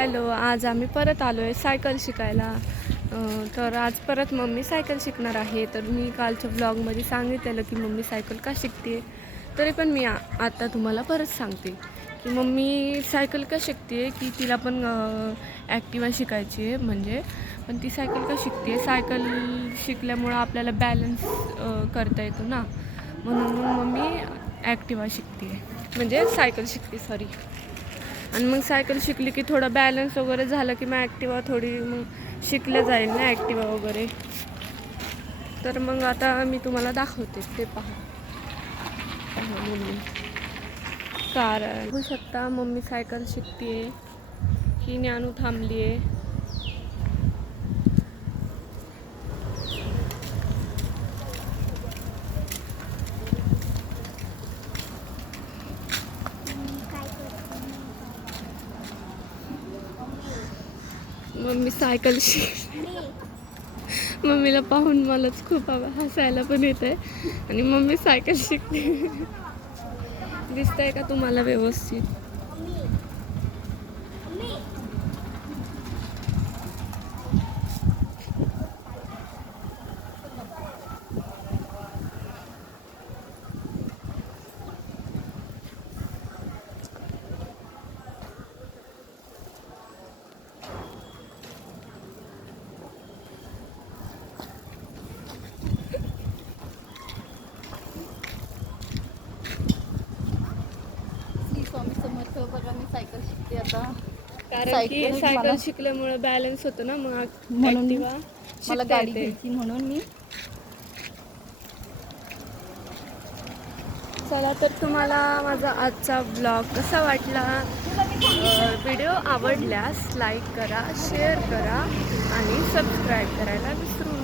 Hello आज आम्ही परत आलो आहे सायकल शिकायला. तर आज परत मम्मी सायकल शिकणार आहे. तर मी कालच्या ब्लॉगमध्ये सांगितलेलं की मम्मी सायकल का शिकते तरी पण मी आ आता तुम्हाला परत सांगते की मम्मी सायकल का शिकते की तिला पण ॲक्टिवा शिकायची आहे म्हणजे. पण ती सायकल का शिकते सायकल शिकल्यामुळं आपल्याला बॅलन्स करता येतो ना. म्हणून मग मम्मी ॲक्टिवा शिकते म्हणजे सायकल शिकते सॉरी आणि मग सायकल शिकली की थोडा बॅलन्स वगैरे झालं की मग ॲक्टिवा थोडी मग शिकलं जाईल ना ॲक्टिवा वगैरे. तर मग आता मी तुम्हाला दाखवते ते पहा. पहा मम्मी कारण बघू शकता मम्मी सायकल शिकते ही ज्ञानू थांबली आहे मम्मी सायकल शिक मम्मीला पाहून मलाच खूप हसायला पण येत आहे आणि मम्मी सायकल शिकते. दिसतंय का तुम्हाला व्यवस्थित? स्वामी समर्थ बघा मी सायकल शिकते आता. कारण सायकल की सायकल मला- शिकल्यामुळे बॅलन्स होतो ना मग म्हणून ऍक्टिवा मला गाडी घ्यायची म्हणून मी. चला तर तुम्हाला माझा आजचा ब्लॉग कसा वाटला? व्हिडिओ आवडल्यास लाईक करा शेअर करा आणि सबस्क्राईब करायला विसरू